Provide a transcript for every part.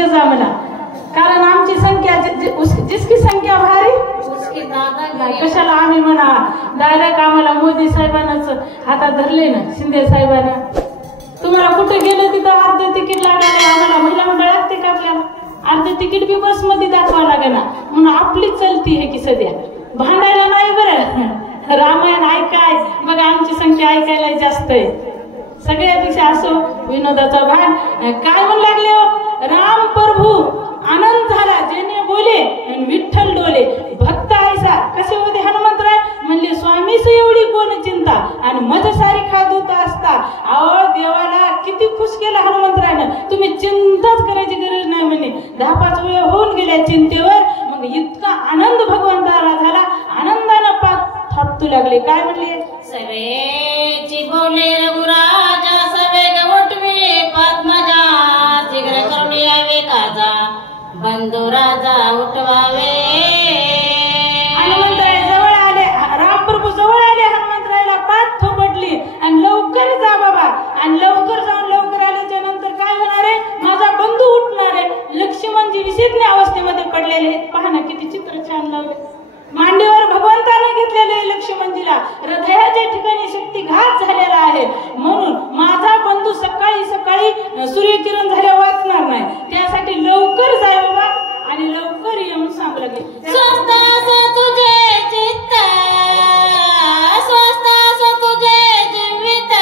दे जा मला, कारण आमची संख्या जिसकी संख्या भारी उसकी दादा कशाला आम्ही म्हणा. डायरेक्ट आम्हाला मोदी साहेबांनाच हातात धरले ना, शिंदे साहेबांना. तुम्हाला कुठे गेलं तिथं अर्ध तिकीट लागायला, आम्हाला महिला मंडळ लागते का आपल्याला? अर्ध तिकीट बी बस मध्ये दाखवा लागेल ना, म्हणून आपली चलती आहे की सध्या भांडायला नाही. बरं रामायण ऐकाय बघा, आमची संख्या ऐकायला जास्त आहे सगळ्यापेक्षा. असो विनोदाचा भाग काय म्हणू लागले हो, राम प्रभू आनंद झाला ज्याने बोले विठ्ठल डोले, भक्त ऐसा कसे होते हनुमंतराय म्हणले, स्वामीच एवढी कोण चिंता आणि मज सारी खात होता असता. अहो देवाला किती खुश केलं हनुमंतरायनं, तुम्ही चिंताच करायची गरज नाही म्हणे. 10-5 वेळ होऊन गेल्या चिंतेवर, मग इतका आनंद भगवंताला झाला, आनंदानं पाक थापतू लागले. काय म्हणले, सवेची बोले रघुराजा सवे गवटवे पद्मजा, शीघ्र करून यावे काजा बंधू राजा उठवावे. हनुमंतराय जवळ आले, रामप्रभू जवळ आले, हनुमंतरायला पाठ थोपटली आणि लवकर जा बाबा. आणि लवकर जाऊन लवकर आल्याच्या नंतर काय होणार आहे, माझा बंधू उठणार आहे. लक्ष्मणजी विषेज्ञ अवस्थेमध्ये पडलेले आहेत. पहा ना किती चित्र छान लावले. मांडीवर भगवंताने घेतलेले लक्ष्मणजीला हृदयाच्या ठिकाणी शक्तिघात झालेला आहे, म्हणून माझा बंधू सकाळी सकाळी सूर्यकिरण झाल्या वाचणार नाही, त्यासाठी लवकर जाय बाबा. आणि लवकर येऊन सांगू लागले, स्वस्त तुझे चित्त स्वस्त तुझे जीवित,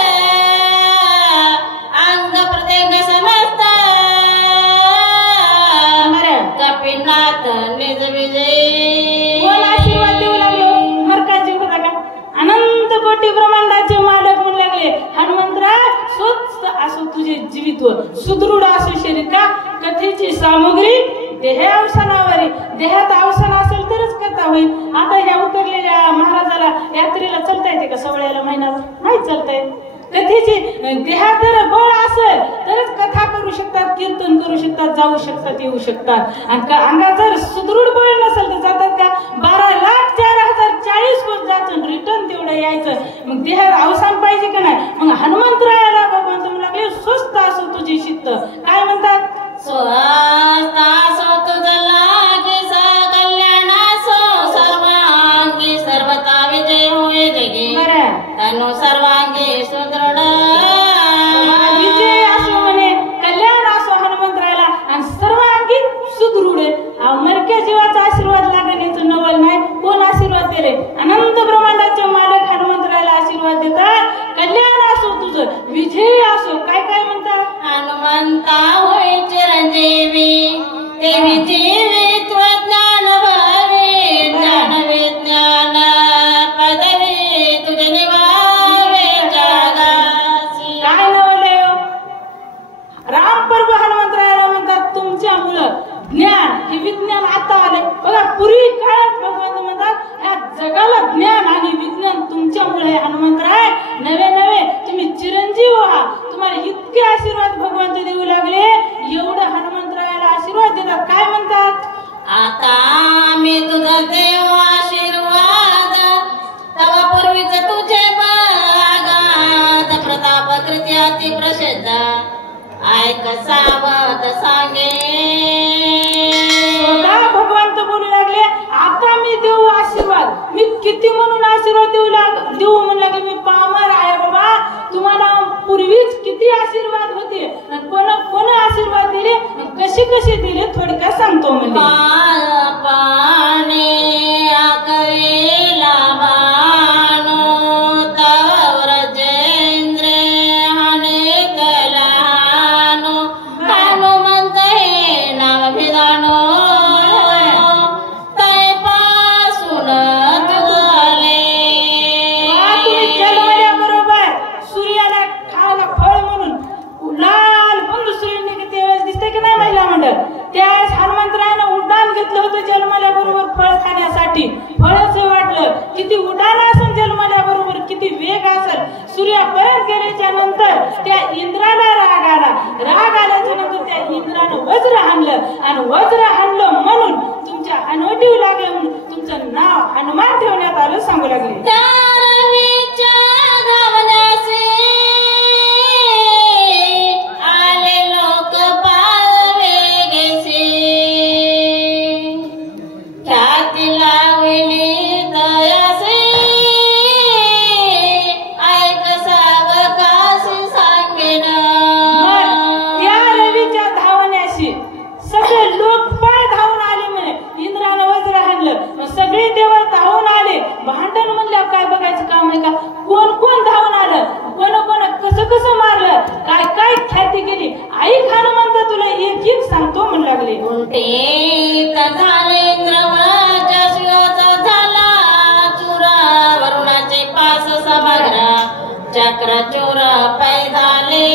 अंग प्रत्यंग समस्त कपिनाथ निज विजय. कोण आशीर्वाद देऊ लागलो, हरकाजी होता का? अनंत कोटी ब्रह्मांडाचे मालक म्हणू लागले, हनुमंतराय स्वच्छ असो तुझे जीवित्व, सुदृढ असो शरीर. का कथेची सामग्री देह अवसानावर, देहात अवसान असेल तरच कथा होईल. आता ह्या उतरलेल्या महाराजाला यात्रेला चलता येते का? सवळ्याला महिन्याला नाही चालता येत. कथेची देहात जर बळ असेल तरच कथा करू शकतात, कीर्तन करू शकतात, जाऊ शकतात, येऊ शकतात. आणि अंगात जर सुदृढ बळ नसेल तर जातात का? 12,04,040 कोस जायचं, रिटर्न तेवढं यायचं. मग देहात अवसान पाहिजे का नाही? मग हनुमंतरायाला भगवंत म्हणू लागले, स्वस्त असो तुझी शिस्त. काय म्हणतात, स्वस्त असो तुझं लागे कल्याण असो सर्वांगी, सर्वता विजय होय जगे तनु सर्वांगी सुदृढ. विजय असो म्हणे, कल्याण असो हनुमंतरायाला आणि सर्वांगी सुदृढ. मरक्या जीवाचा आशीर्वाद लागण्याचं नवल नाही. कोण आशीर्वाद दिले? अनंत ब्रह्मांडाचे मालक हनुमंतरायाला आशीर्वाद देतात. कल्याण असो तुझं, विजय असो. काय काय म्हणतात, हनुमंता होय चिरंजीवी देवी जीवित्व ज्ञान भावे, ज्ञान विज्ञान पदवी तुझे निवावे जगासी. काय नवले राम प्रभू हनुमंतरायाला म्हणतात, तुमच्या मुलं ज्ञान हे विज्ञान आता आले बघा. पूर्वी काळात भगवंत म्हणतात ह्या जगाला ज्ञान आणि विज्ञान तुमच्यामुळे. हनुमंतराय नवे नवे तुम्ही चिरंजीव व्हा. तुम्हाला इतके आशीर्वाद भगवंत देऊ लागले, एवढं हनुमंतरायाला आशीर्वाद देतात. काय म्हणतात, आता मी तुझा देव आशीर्वाद, तवा पूर्वीच तुझे बागात प्रताप कृती अति प्रसिद्ध, ऐक सावध सांगे. भगवंत बोलू लागले, आता मी देऊ आशीर्वाद. मी किती म्हणून आशीर्वाद देऊ म्हणू लागले, मी पामर आहे बाबा. तुम्हाला पूर्वीच किती आशीर्वाद होते, कोण आशीर्वाद दिले, कसे कसे दिले थोडक्यात सांगतो. म्हणजे पाणी आकवेला बाणो तवर जेंद्रे हने कलानो, हनुमंत हे नाव भिदानो तय पासून तुझले. तुम्ही जन्मल्या बरोबर सूर्याला खायला फळ म्हणून लाल बंद सूर्य निघते वेळेस दिसते की नाही महिला मंडळ, त्यावेळेस हनुमंतरायानं उड्डाण घेतलं होतं जन्मल्या बरोबर फळ खाण्यासाठी. फळच वाटलं किती उड्डाण असेल जन्मल्या बरोबर, किती वेग असेल. सूर्यापर्यंत गेल्याच्या नंतर त्या इंद्राला राग आला. राग आल्याच्या नंतर त्या इंद्रानं वज्र हाणलं आणि वज्र हाणलं म्हणून तुमच्या अनवटीव लागलं म्हणून तुमचं नाव हनुमान ठेवण्यात आलं. सांगू लागले, आले लोक पाळवे सांगतो म्हणू लागले. उलटे झाले इंद्रवराच्या शिवाचा झाला चुरा वरुणाचे पास सभाग्रा चक्र चोर पै झाले.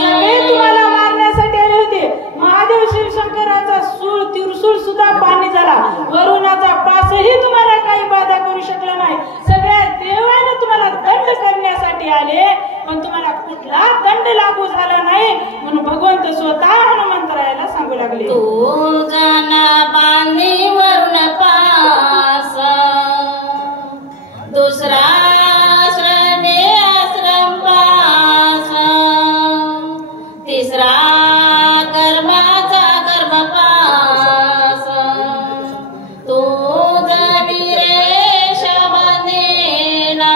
सगळे तुम्हाला मारण्यासाठी आले होते. महादेव शिवशंकराचा सूळ तिरसूळ सुद्धा पाणी झाला. वरुणाचा पासही तुम्हाला काही बाधा करू शकला नाही. सगळ्या देवाने तुम्हाला दंड करण्यासाठी आले, पण तुम्हाला कुठला दंड लागू झाला नाही. म्हणून भगवंत स्वतः हनुमंतरायाला सांगू लागले. तू जाना बांधी वरुण पास दुसरा आश्रमे आश्रम पास तिसरा कर्माचा कर्म पास तू जबीरे शबनेला.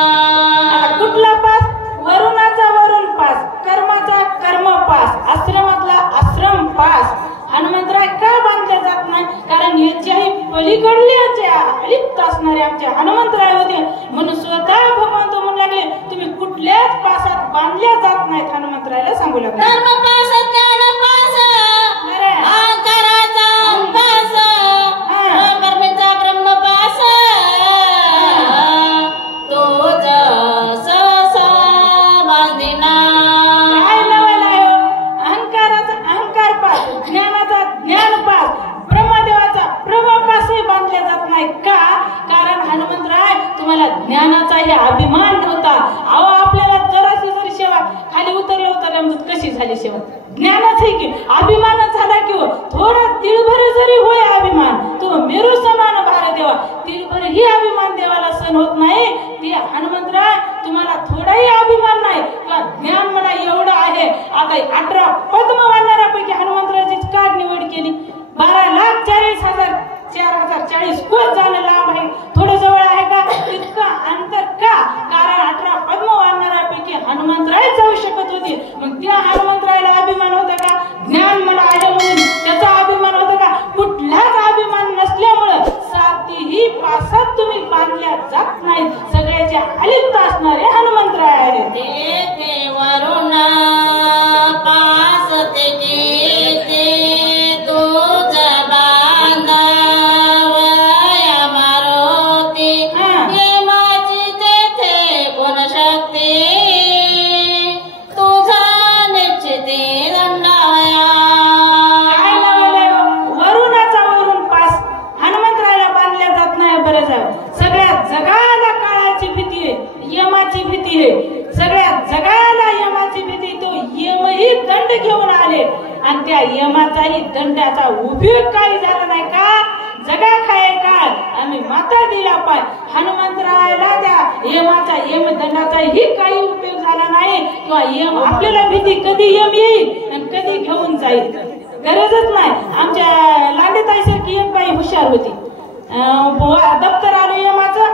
कुठला पास? वरुणाचा वरुण पास, कर्माचा कर्म पास, आश्रमातला आश्रम पास. हनुमंतराय का बांधले जात नाही? कारण याच्याही पलीकडले अलिप्त असणारे आमचे हनुमंतराय होते. म्हणून स्वतः भगवंत म्हणू लागले तुम्ही कुठल्याच पासात बांधल्या जात नाहीत. हनुमंतरायला सांगू लागले. धर्म पास ज्ञान पास अहंकाराचा पास कर्मेचा ब्रह्म पास तो जसा बांधिना. काय नवल आहे हो? अहंकाराचा अहंकार पास, ज्ञानाचा ज्ञान पास, ब्रह्मदेवाचा ब्रह्मपासही बांधले जात नाही. का? कारण हनुमंतराय तुम्हाला ज्ञानाचाही अभिमान नव्हता. अहो आपल्याला जराशी जरी सेवा खाली उतरलं कशी झाली सेवा? ज्ञानच आहे की अभिमानच झाला की हो. थोडा तिळभर जरी होय अभिमान, तो मेरू समान भार देवा. तिळभर ही अभिमान देवाला सहन होत नाही. ती हनुमंतराय तुम्हाला थोडाही अभिमान नाही का? ज्ञान मला एवढं आहे. आता 18 पद्म वानरापैकी हनुमंतराची का निवड केली? 12,40,000 कोस जाणं लांब आहे, थोडं जवळ आहे का? इतकं अंतर का? कारण 18 पद्म वानरापैकी हनुमंतराय जाऊ शकत होते. मग त्या हनुमंतरायला अभिमान होता का? ज्ञान मला आहे म्हणून त्याचा अभिमान होता का? कुठलाच अभिमान नसल्यामुळं सातीही पासात तुम्ही बांधल्या जात नाहीत. सगळ्याचे अलिप्त असणारे हनुमंतराय आहेत. ते वरुण पास ते तुझ बांधावया मारुती यमाची तेथे कोण शक्ती तुझा निश्चिती दंडावया. काय नवलय वरुणाचा वरुण पास हनुमंतरायला बांधल्या जात नाही. बरं झालं. सगळ्या जगाला काळाची भीती आहे, यमाची भीती आहे. सगळ्या जगाला यमाची भीती. तो यमही दंड घेऊन आले आणि त्या यमाचाही दंडाचा उपयोग काही झाला नाही का? जगा खाय काळ आम्ही माता दिला पाय. हनुमंतरायला त्या यमाचा यमदंडाचाही काही उपयोग झाला नाही. किंवा यम आपल्याला भीती कधी यम येईल आणि कधी घेऊन जाईल गरजच नाही. आमच्या लांडेताईसारखी एक बाई हुशार होती. दप्तर आलं यमाचं,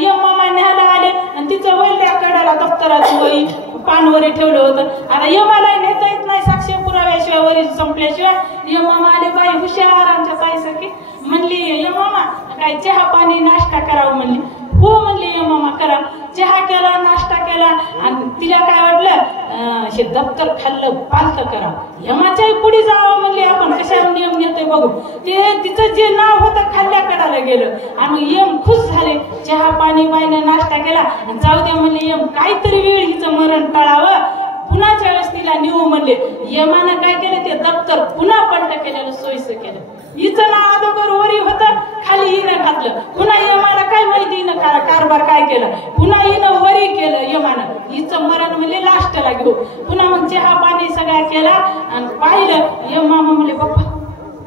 यम मामा न्यायला आले आणि तिचं वल्ल्या कडाला दप्तराचं वही पानवरी ठेवलं होतं. आता यमाला नेता येत नाही साक्ष पुराव्याशिवाय वरी संपल्याशिवाय. यम मामा आले, बाई हुशार आमच्या ताईसारखी. म्हणली यम मामा काय चहा पाणी नाश्ता करावं? म्हणली हो. म्हणली यम मामा करा. चहा केला, नाश्ता केला आणि तिला काय वाटलं हे दप्तर खाल्लं पालत करा, यमाच्याही पुढे जावं. म्हणली आपण कशा नियम नेतोय बघू. ते तिचं जे नाव होतं खाल्ल्याकडाला गेलं आणि यम खुश झाले. चहा पाणी बाईने नाश्ता केला. जाऊ दे म्हणले यम काहीतरी वेळ हिचं मरण टाळावं. पुन्हाच्या वेळेस तिला नेऊ म्हणले. यमानं काय केलं? ते दप्तर पुन्हा पलट केलेलं सोयीचं केलं. हिचं नाव अगोदर वरी होतं, खाली हिनं घातलं. पुन्हा यमाला काय माहिती हिनं कारभार काय केला. पुन्हा हिनं वरी केलं यमानं. हिचं मरण म्हणले लास्टला घेऊ. पुन्हा मग चहा पाणी सगळ्या केला आणि पाहिलं. यम मामा म्हणले बाप्पा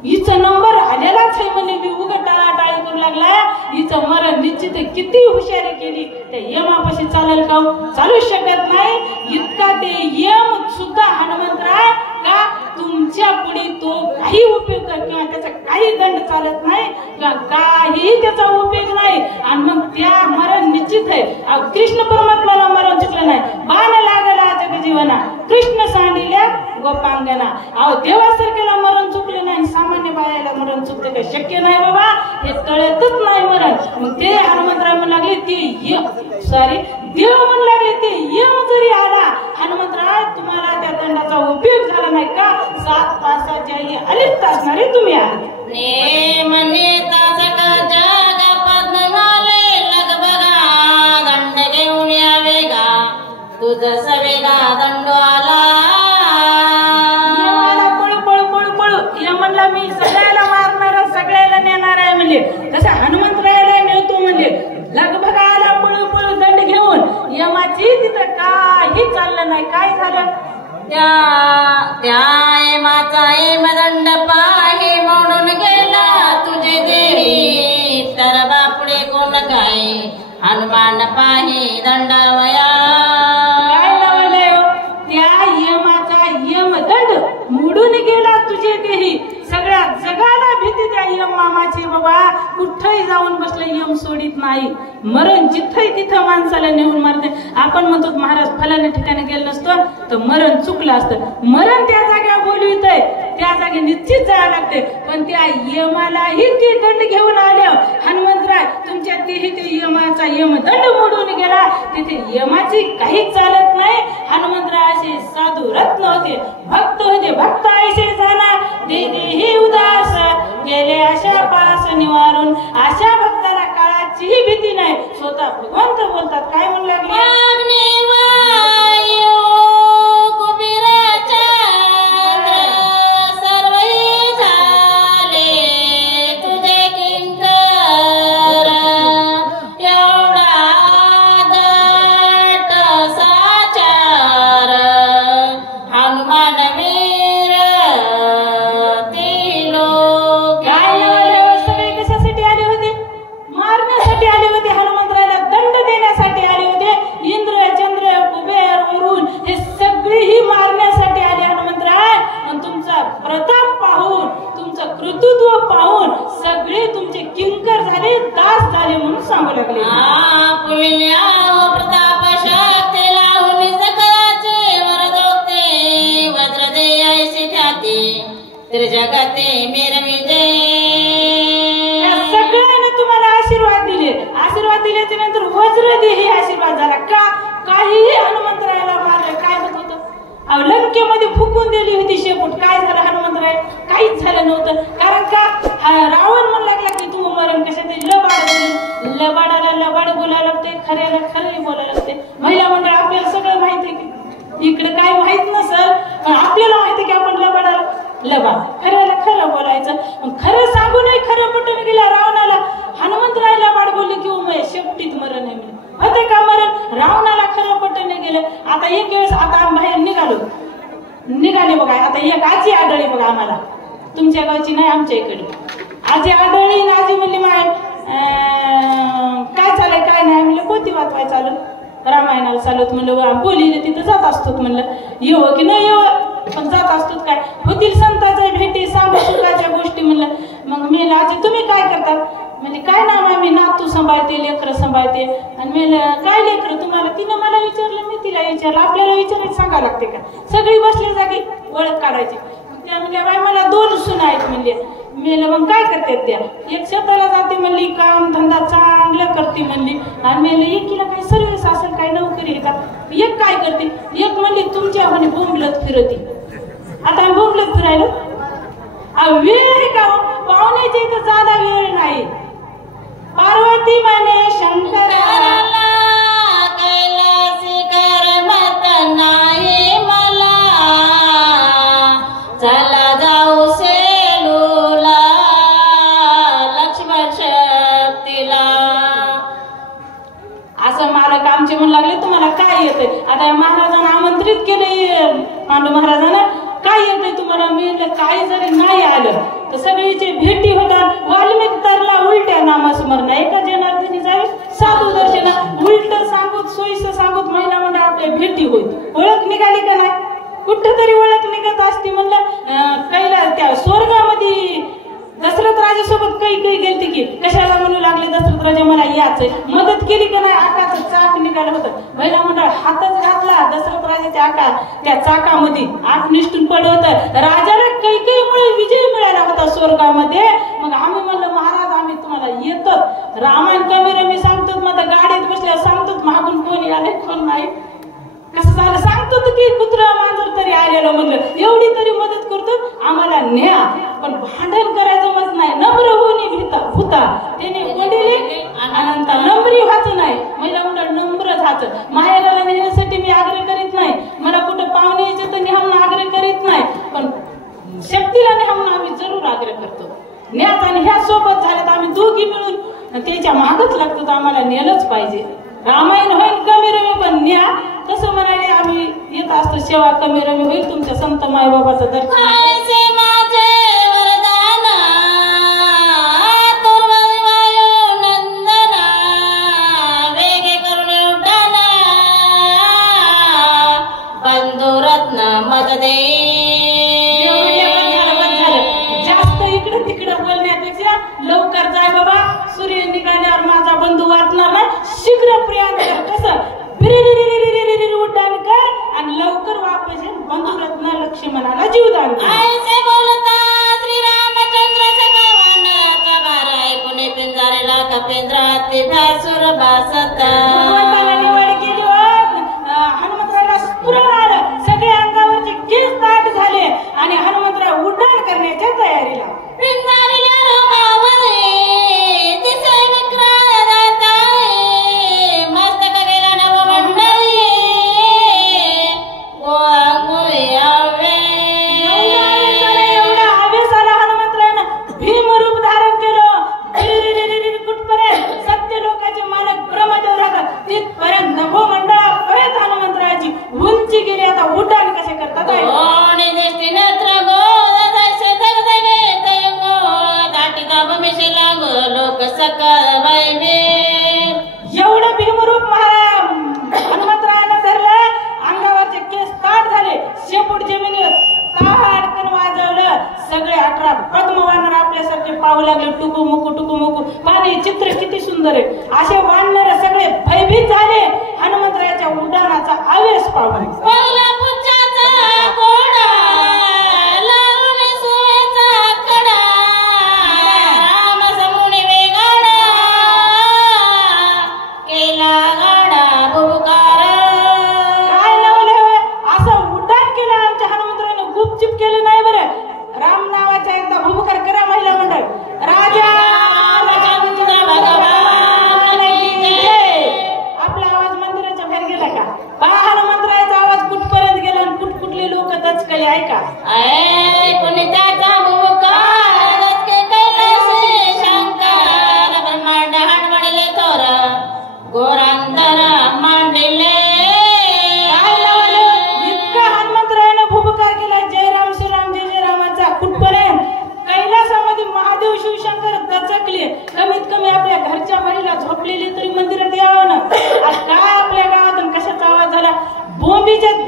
हिचं नंबर आलेलाच आहे. म्हणले मी उघड टाळाटाळी करू लागला. हिचं मरण निश्चित आहे. किती हुशारी केली त्या यमापाशी चालेल का? चालूच शकत नाही. इतका ते यम सुद्धा हनुमंतराय का तुमच्या पुढे तो काही उपयोग किंवा त्याचा काही दंड चालत नाही किंवा काही त्याचा उपयोग नाही. आणि मग त्या मरण निश्चित आहे. कृष्ण परमात्म्याला मरण चुकलं नाही. बाण लागला जगजीवना कृष्ण सांडिल्या गोपांगना. अहो देवासारख्याला मरण चुकलं नाही, सामान्य बायाला मरण चुकतं का? शक्य नाही बाबा, हे कळतच नाही मरण. मग ते हनुमंतराय म्हणू लागले ते देव म्हणू लागले ते यम जरी आला हनुमंतराय तुम्हाला त्या दंडाचा तासाचा उपयोग झाला नाही का? 7 तासाच्या अलिप्त असणारे तुम्ही आहात. नेम नेता सकाळच्या गप्पात म्हणाले लगबगा दंड घेऊन यावे गा तुझ सवेगा दंड आला. यमाला पळू पळू पळू पळू यमनला मी सगळ्याला मारणार सगळ्याला नेणार आहे म्हणले. तसं हनुमंतरायाला नेतो म्हणले. लगबगा आला पळू पळू दंड घेऊन. यमाची तिथं काही चाललं नाही. काय झालं? त्या यमाचा यमदंड पाहे म्हणून गेला तुझे देही तर बापुडे कोण काय हनुमान पाहे दंडावया. काय लावलंय हो? त्या यमाचा यमदंड मोडून गेला तुझे देही. सगळ्या जगाला भीती त्या यम मामाची बाबा. कुठंही जाऊन बसलं यम सोडित नाही. मरण जिथंही तिथं माणसाला नेऊन मारते. आपण म्हणतो महाराज फलाण्या ठिकाणी गेलं नसतो तर मरण चुकलं असतं. मरण त्या जागेवर बोलवित आहे. त्या जागी निश्चित जायला लागते. पण त्या यमालाही ते दंड घेऊन आल्या. हनुमंतराय तुमच्या तेही ते यमाचा यमदंड मोडून गेला. तिथे यमाची काहीच चालत नाही. हनुमंतराय असे साधू रत्न होते, भक्त होते. भक्त ऐसे जाणार देही उदास गेले अशा पास निवारून. अशा भक्ताला काळाचीही भीती नाही. स्वतः भगवंत बोलतात. काय म्हणू लागले? सगळ्यांनी तुम्हाला आशीर्वाद दिले. आशीर्वाद दिल्याच्या नंतर वज्र देही आशीर्वाद झाला का? काहीही हनुमंतरायाला मारलं. काय होत होतं? लंकेमध्ये फुकून दिली होती शेपूट. काय झालं हनुमंतराय? काहीच झालं नव्हतं. कारण का? रावण म्हणू लागला की तू मरण कशात लबाड. लबाडाला लबाड बोलायला लागते, खऱ्याला खरंही बोलायला लागते. महिला मंडळ आपल्याला सगळं माहिती आहे की इकडे काय माहित नसल पण आपल्याला माहिती की आपण लबाडाला लबाड, खऱ्याला खरं बोलायचं. खरं सांगूनही खरं पटून गेला रावणाला. हनुमंतरायला लबाड बोलले की उमय शेपटीत मरण आहे म्हणे. होते का मरण? रावणाला खरं पटून गेलं. आता एक वेळेस आता आम्ही बाहेर निघाले बघा. आता एक आजी आढळली बघा आम्हाला. तुमच्या गावची नाही, आमच्या इकडे आजी आढळली. आजी म्हणली माय काय चालय काय नाही. म्हणलं कोणती वाचवाय चालू? रामायणाला चालत. म्हणलं बोलीले तिथं जात असतो. म्हणलं येव की नाही येव पण जात असतो. काय होतील संतांच्या भेटी सांगू सुखाच्या गोष्टी. म्हणलं मग मी आजी तुम्ही काय करतात? म्हणजे काय ना मी नातू सांभाळते, लेकरं सांभाळते. आणि मी काय लेकरं तुम्हाला? तिने मला विचारलं, मी तिला विचारलं. आपल्याला विचारायचं सांगावं लागते का? सगळी बसली जागी ओळख काढायची. त्या म्हणल्या बाई मला 2 सुना आहेत म्हणले. मी मग काय करते? त्या एक शेताला जाते म्हणली, काम धंदा चांगलं करते म्हणली. आणि मी एकीला काही सर्व्हिस असेल काही नोकरी आहे का? एक काय करते? एक म्हणली तुमच्या म्हणे बोंबलत फिरती. आता आम्ही बोंबलत फिरायलो वेळ आहे का? पाहुण्याच्या इथं जादा वेळ नाही. पार्वती म्हणे शंकराला कैलासी करमत नाही मला. चला जाऊ सेलूला लक्ष्मण शक्तीला. असं मालक आमचे म्हणू लागले तुम्हाला काय येते? आता महाराजांना आमंत्रित केले. पांडू महाराजांना काय येते तुम्हाला? मी काही जरी नाही आलं तर सगळीचे भेटी होतात. वाल्मिक तरला उलट्या नामस्मरण एका जनार्दनी जावे साधू दर्शना. उलट सांगूत सोयीचं सांगूत महिना मंडळ आपल्या भेटी होईल. ओळख निघाली का नाही? कुठं तरी ओळख निघत असती. म्हणलं कैला त्या स्वर्गामध्ये दशरथ राजासोबत काही गेलते की कशाला म्हणू लागले दशरथ राजा मला याच मदत केली का नाही? आकाचं चाक निघालं होतं. महिला मंडळ हातच घातला दशरथ राजाच्या आका त्या चाकामध्ये आत निष्ठून पडलं होतं. राजाला कैकेयीमुळे विजय मिळाला होता स्वर्गामध्ये. मग आम्ही म्हणलं महाराज आम्ही तुम्हाला येतो. रामायण कमी रमी सांगतो. मग गाडीत बसल्यावर सांगतो मागून कोणी आले कोण नाही. कसं झालं सांगतो की कुत्रा मांजर तरी आलेलं न्या, पण भांडण करायचं मत नाही. नम्र होऊन भूता त्याने वडिले अनंत नम्री व्हायचं नाही. महिला मंडळ नम्र झाचं. माहेराला नेण्यासाठी मी आग्रह करीत नाही, मला कुठं पाहुणे यायचं तर नेहमी आग्रह करीत नाही, पण शक्तीला नेहमी आम्ही जरूर आग्रह करतो. न्याच आणि ह्या सोबत झाल्यात आम्ही दोघी मिळून त्याच्या मागच लागतो, तर आम्हाला नेलंच पाहिजे. रामायण होईल कमी रमी पण न्या कसं म्हणाले आम्ही येत असतो. सेवा कमी रमी होईल, तुमच्या संत मायबाबाचं दर्शन. जास्त इकडे तिकडे बोलण्यापेक्षा लवकर जाय बाबा, सूर्य निघाल्यावर माझा बंधू वाचणार नाही. शीघ्र प्रयाण कर, कसं उड्डाण कर आणि लवकर वापस ये. बंधुरत्न लक्ष्मणाला जीवदान कर. भगवंताला निवड केली, हनुमंतराला स्फुरण आलं, सगळे अंगावरचे केस दाट झाले आणि हनुमंतराव उड्डाण करण्याच्या तयारीला. उंची गेली, आता उड्डाण कसे करतात एवढं भीमरूप हनुमंतरायानं धरलं, अंगावरचे केस ताट झाले, शेपूट जमिनीवर ताडकन वाजवलं. सगळे 18 पद्मवानर आपल्यासारखे पाहू लागले, टुकू मुकू. पाणी चित्र किती सुंदर आहे. असे वानर सगळे भयभीत झाले हनुमंतरायाच्या उड्डाणाचा आवेश पाहून.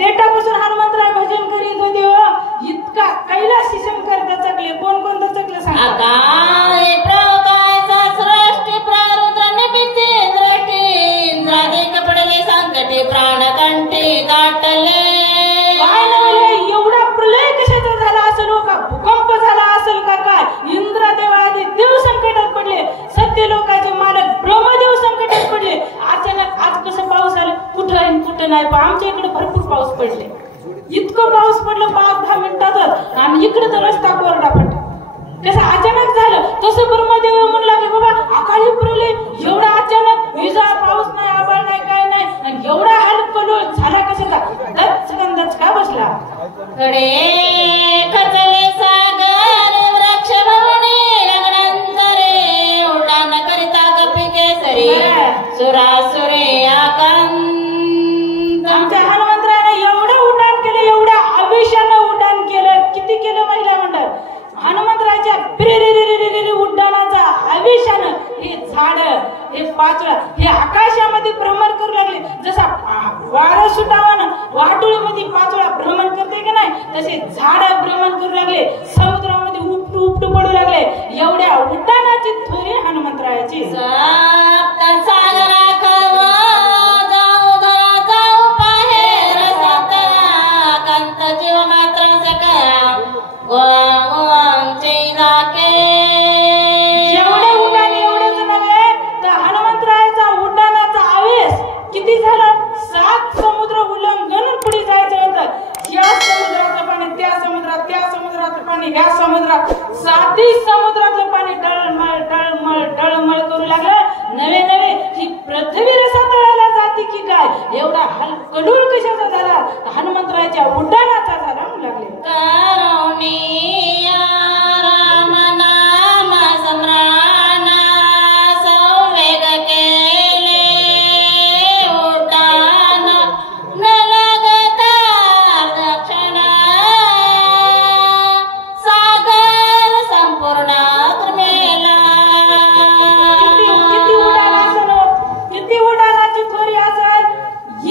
देठापासून हनुमंतराय भजन करीत होते. इतका कैलासी शंकर दचकले. कोण दचकले सांगा. एवढा प्रलय कशाचा झाला असेल का, भूकंप झाला असेल का काय. इंद्रदेव आदी देव संकटात पडले, सत्य लोकांचे मालक ब्रह्मदेव संकटात पडले. अचानक आज कसं पाऊस आला, कुठं नाही. पण आमच्या इकडे भरपूर पाऊस पडले. इतकं पाऊस पडलं 5-10 मिनिटातच, आणि इकडे तर रस्ता कोरडा पडला. कसं अचानक झालं. तसं ब्रह्मदेव म्हणू लागले, बाबा अकाळी प्रलय एवढा अचानक, विजा पाऊस नाही, आभाळ नाही, काय नाही, आणि एवढा हलकलोळ झाला कशाचा. दचका बसला. खचले सागर वृक्ष भवने लग्नांतरे उड्डाण करिता कपी केसरी सुरासुरे आकांत. आमच्या हनुमंतरायाने एवढं उड्डाण केलं, एवढ्या आवेशानं उड्डाण केलं. किती केलं महिला मंडळ. हनुमंतरायाच्या उड्डाणाचा आवेशानं हे झाड, हे पाचळा, हे आकाशामध्ये भ्रमण करू लागले. जसा वारं सुटावानं वाटोळीमध्ये पाचोळा भ्रमण करते की नाही, तसे झाड भ्रमण करू लागले. समुद्रामध्ये उपटू पडू लागले. एवढ्या उड्डाणाची थोरी हनुमंतरायाची. किती झालं. 7 समुद्र उल्लंघन पुढे जायचं होतं. या समुद्राचं पाणी त्या समुद्रात, त्या समुद्राचं पाणी या समुद्रात 7 समुद्रातलं पाणी टळमळ टळमळ टळमळ करू लागलं. नवे नवे ही पृथ्वी रसातळाला जाती की काय एवढा कडूळ कशाचा झाला? हनुमंतरायाच्या उड्डाणाचा झाला म्हणू लागले. करुणिया राम नाम स्मरण संवेग केले उड्डाण न लगता दक्षिण सागर संपूर्ण मेला. किती उड्डाण असेल, किती उड्डाणाची खोरी असेल.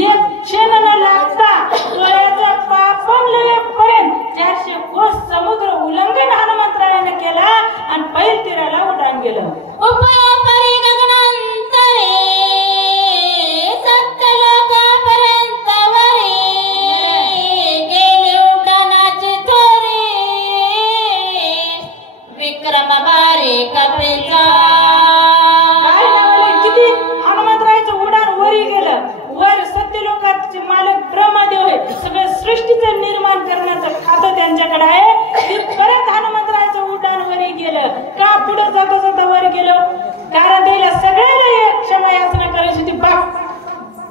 एक क्षण न लागता डोळ्याचा पापण लेपर्यंत 400 कोस समुद्र उल्लंघन हनुमंतरायाने केला आणि पैल तीराला उड्डाण गेलं. उपरी गगनांतरे सत्यलोकापर्यंत वरी गेले उड्डाणाची थोरी विक्रम भारी कपिचा. काय नावाला किती हनुमंतरायाचं उड्डाण वरी गेलं. वर सत्यलोकाचे मालक ब्रह्मदेव आहे. सगळं सृष्टीचं निर्माण करण्याचं खातं त्यांच्याकडे आहे. तिथपर्यंत हनुमंतरायाचं उड्डाण वरी गेलं. का पुढे जाता जाता वर गेलं? कारण त्याला सगळ्याला क्षमा याचना करायची होती. बाप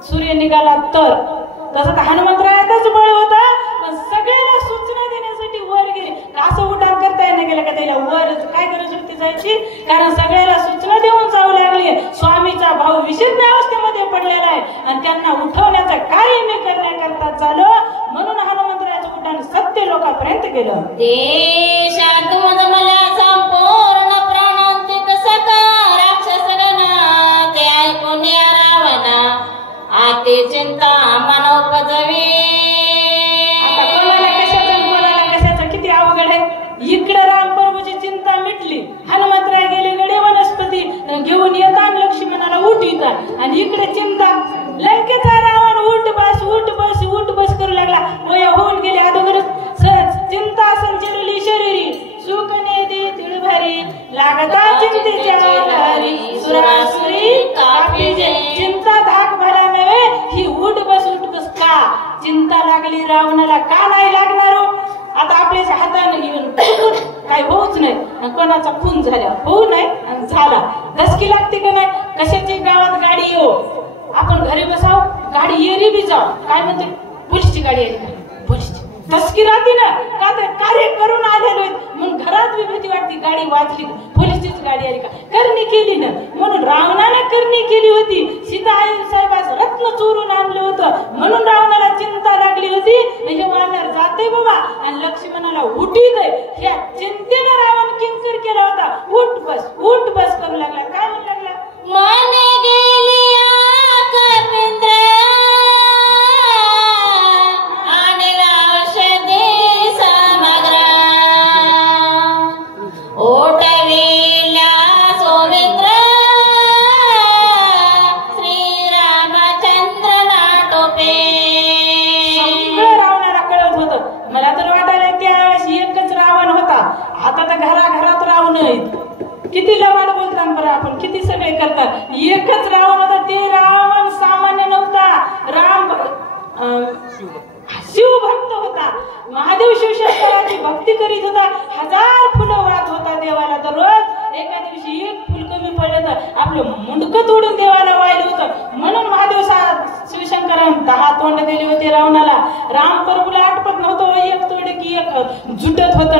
सूर्य निघाला तर तसं तर हनुमंतरायातच बळ होता. पण सगळ्याला सूचना देण्यासाठी वर गेले. असं उड्डाण करता येणं गेलं का त्याला वर काय गरज होती जायची? कारण सगळ्याला सूचना देऊन जाऊ लागली. स्वामीचा भाऊ विषज्ञ अवस्थेमध्ये पडलेला आहे आणि त्यांना उठवण्याचं कार्य मी करण्याकरता चालू. म्हणून हनुमंतरायाचं उड्डाण सत्य लोकांपर्यंत गेलं. देशात मला संपूर्ण प्राणांतिक सका राक्षसगण ते ऐकून रावणा आते चिंता मनोपजवी. आता कोणाला कशाचं कोणाला कशाचं किती अवघड आहे. इकडे राम प्रभूची चिंता मिटली. हनुमंतराय गेले गडे वनस्पती घेऊन येतात लक्ष्मणाला उठीतात आणि इकडे चिंता. लंकेचा रावण उठ बस उठ बस उठ बस करू लागला. वय होऊन गेले अगोदर सहज चिंता संचलेली शरीरी सुकने दे तिळभरी लागता चिंतेच्या घरी सुरासुरी कापीजे. चिंता धाक भरा नव्हे ही उठ बस का चिंता लागली रावणाला का नाही लागणार? आता आपल्या हाताने घेऊन काही होऊच नाही. कोणाचा खून झाला होऊ नये आणि झाला धसकी लागते का नाही? कशाची गावात गाडी येऊ आपण घरी बसाव गाडी येरी बी जाऊ काय म्हणते पोलीसची गाडी आली का? पोलीसची धसकी राहते ना. का तर कार्य करून आलेलो म्हणून घरात बी भीती वाटते. गाडी वाचली पोलीसचीच गाडी आली का? करणी केली ना. म्हणून रावणाने करणी केली होती. सीता आई साहेबास रत्न चोरून आणलं होतं म्हणून रावणाला चिंता लागली होती. हे वानर जाते बाबा आणि लक्ष्मणाला उठीत आहे. ह्या चिंतेने रावण किंकर केला होता. उठ बस करू लागला. काय म्हणू लागला? माने गेली कर्मेंद्र आणि औषधी समग्र ओटविल्या सोमेंद्र श्रीरामचंद्र नाटोपे. सगळं रावणाला कळत होतं. मला तर वाटायला त्यावेळेस एकच रावण होता. आता तर घराघरात रावण आहेत. किती लबाड बोलतात बरं आपण किती सगळे करतात. एकच रावण होता. ते रावण सामान्य नव्हता. राम शिवभक्त होता. महादेव शिवशंकराची भक्ती करीत होता. 1000 फुलं वाहत होता देवाला दररोज. एका दिवशी एक फुल कमी पडलं तर आपलं मुंडकं तोडून देवाला वाहिलं होतं. म्हणून महादेव शिवशंकराने 10 तोंड दिले होते रावणाला. राम प्रभूला आटपत नव्हतं. एक तोड की एक जुटत होतं.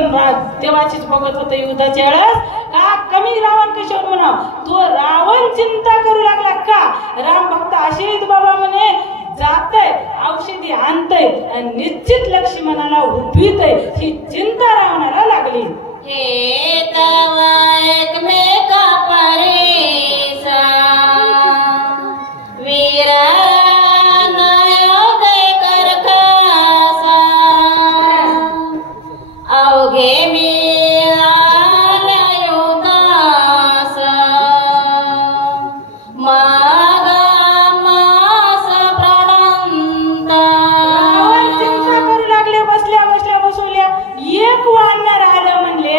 देवाचीच बघत होतं युद्धाच्या वेळेस. का कमी रावण कशावर म्हणा तो रावण चिंता करू लागला का? राम भक्त असे बाबा म्हणे जातय औषधी आणतय आणि निश्चित लक्ष्मणाला उठवितय. ही चिंता रावणाला लागली. हे तव एकमेका परेसा वीर नयोदय करखासा अवघे मिळाल्या योगासा मागा मास प्राणंत. रावण चिंता करू लागले. बसल्या बसल्या बसवल्या. एक वानर आलं म्हणले.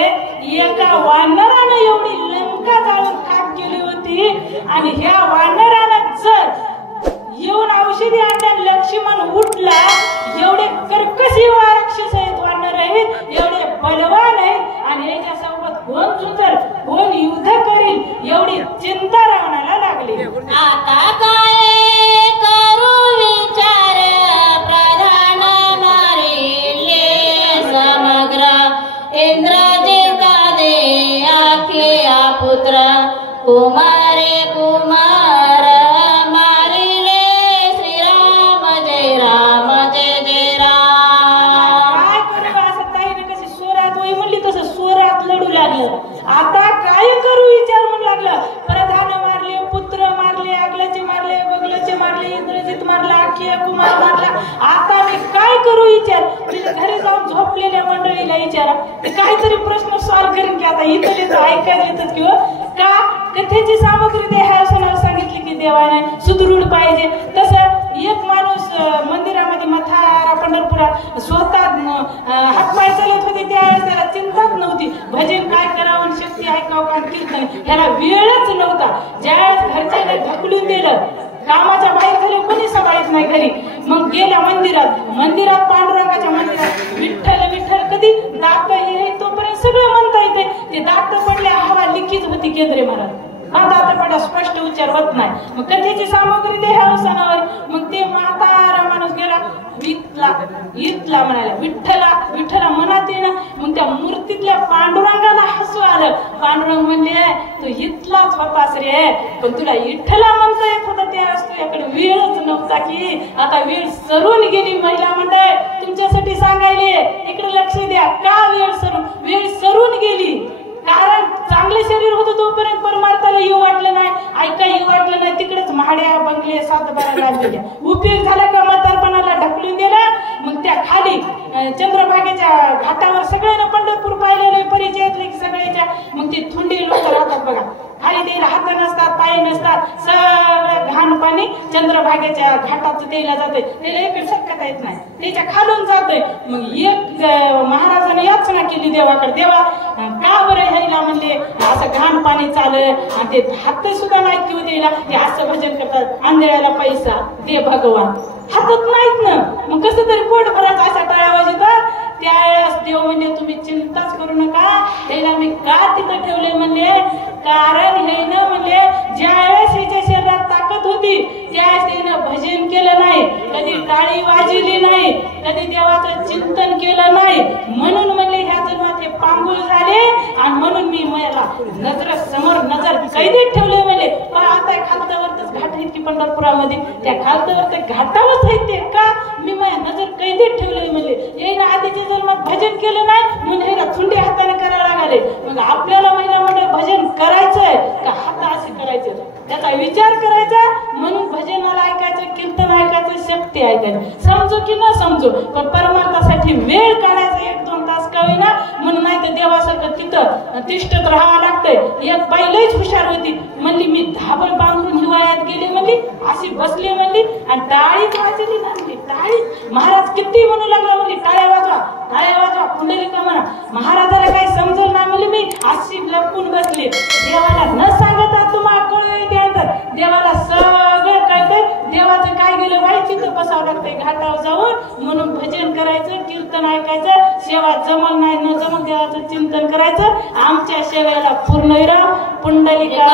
एका वानरानं एवढी लंका जाळून खाक केली होती आणि ह्या वानरानं जर येऊन औषधी आणल्या लक्ष्मण उठला. एवढे कर्कशी राक्षस आहेत वानर आहेत. एवढे बलवान आहेत एवढी चिंता रावणाला लागली. आता काय करू विचार प्रधान मारिले समग्र इंद्रजिता दे आखिया पुत्र कुमारे कुमार मारिले श्रीराम जय राम जय जय राम. काय करू असं ताईने कशी स्वरात वही म्हणली तसं स्वरात लढू लागलं. आता काय करू विचार म्हणू लागलं. प्रधान मारले, पुत्र मारले, आगल्याचे मारले, बगल्याचे मारले, इंद्रजित मारला, अक्षय कुमार मारला. आता मी काय करू विचार. तिथे घरी जाऊन झोपलेल्या मंडळीला विचारा, काहीतरी प्रश्न सॉल्व्ह करीन की आता इथं ऐकायला येतात किंवा का कथेची सामग्री देहासनाला सांगितली की देवाने सुदृढ पाहिजे. तसं एक माणूस मंदिरामध्ये मथारा पंढरपुरात स्वतः हातपाय चालत होते त्यावेळेस त्याला चिंताच नव्हती भजन काय करावं, शक्ती ऐकावं का कीर्तन, ह्याला वेळच नव्हता. ज्यावेळेस घरच्याने ढकलून दिलं, कामाच्या बाहेर झाले, कोणी सांभाळत नाही घरी, मग गेल्या मंदिरात पांडुरंगाच्या मंदिरात विठ्ठल विठ्ठल कधी दात हे तोपर्यंत सगळं म्हणता येते. ते दात पडले हवा लिखीच होती केंद्रे महाराज. दात पडा स्पष्ट उच्चार होत नाही. मग कथेची सामग्री देहावसानावर. मग ते म्हातारा माणूस गेला इथला म्हणाला विठ्ठला मनात येणं. मग त्या मूर्तीतल्या पांडुरंगाला हसू आलं. पांडुरंग म्हणले तू इथलाच होतास रे, पण तुला विठ्ठला म्हणता येत होता त्यावेळेस तुझ्याकडे वेळच नव्हता की. आता वेळ सरून गेली. महिला मंडळ तुमच्यासाठी सांगायले इकडे लक्ष द्या. का वेळ सरून गेली. कारण चांगले शरीर होतं तोपर्यंत परमार्थाला येऊ वाटलं नाही, ऐका येऊ वाटलं नाही. तिकडेच महाड्या बंगले सातबारा लागलेल्या. उपयोग झाला का म्हातारपणाला ढकलून दिला. मग त्या खाली चंद्रभागेच्या घाटावर सगळ्यांना पंढरपूर पाहिलेलं परिचयातले सगळ्याच्या. मग ते थुंडी लोक राहतात बघा, खाली त्याला हात नसतात, पाय नसतात, सगळं घाण पाणी चंद्रभागेच्या घाटात द्यायला जाते. त्याला एक शक्यता येत नाही, त्याच्या खालून जातोय. मग एक महाराजाने याचना केली देवाकडे, देवा का बरं ह्याला म्हणले असं घाण पाणी चालय आणि ते हात सुद्धा नाही किंवा द्यायला, ते असं भजन करतात, आंधळ्याला पैसा दे भगवान, हातात नाहीत ना. मग कसं तरी पोट भरायचं अशा टाळ्या वाजवतात. त्यावेळेस देव म्हणले तुम्ही चिंताच करू नका, त्याला मी का तिथं ठेवले म्हणले, कारण हे न म्हणले ज्यावेळेस हिच्या शरीरात ताकद होती त्यावेळेस तिनं भजन केलं नाही, कधी टाळी वाजली नाही, कधी देवाचं चिंतन केलं नाही. म्हणून म्हणले ह्या जन्मात हे पांगुळ झाले आणि म्हणून मी मला नजर समोर नजर कैदेत ठेवले म्हणले. पण आता खालतावरच घाट आहेत की पंढरपुरामध्ये, त्या खालतावर घाटावरच आहेत ते का मी माझ्या नजर कैदेत ठेवले म्हणले. येईन आधीच्या जन्मात भजन केलं नाही म्हणून हे थुंडी हाताने करायला लागले. मग आपल्याला महिला म्हणजे भजन करायचंय का हात असे करायचं त्याचा विचार करायचा. म्हणून भजनाला ऐकायचं, कीर्तन ऐकायचं, शक्ती ऐकायचं. समजू की न समजू पण परमार्थासाठी वेळ काढायचा 1-2 तास का होईना. म्हणून नाही तर देवासारखं तिथं तिष्ठत राहावं लागतंय. एक बाई लईच हुशार होती, म्हणली मी धाबळ बांधून हिवाळ्यात गेले म्हणली, अशी बसली म्हणली आणि टाळीच वाजली ना म्हणली. टाळी महाराज किती म्हणू लागला म्हणली, टाळ्या वाजवा टाळ्या वाजवा पुंडलिका म्हणा. महाराजाला काही समजलं नाही म्हणली, मी अशी लपून बसली. देवाला न सांगता तुम्हाला कळू त्यानंतर देवाला सगळं कळतंय. देवाचं काय गेलं बाई तिथं बसावं लागतंय घाटावर जाऊन. म्हणून भजन करायचं, कीर्तन ऐकायचं, सेवा जमल नाही न जमल देवाचं चिंतन करायचं. आमच्या सेवेला पूर्ण विराम. पुंडलिका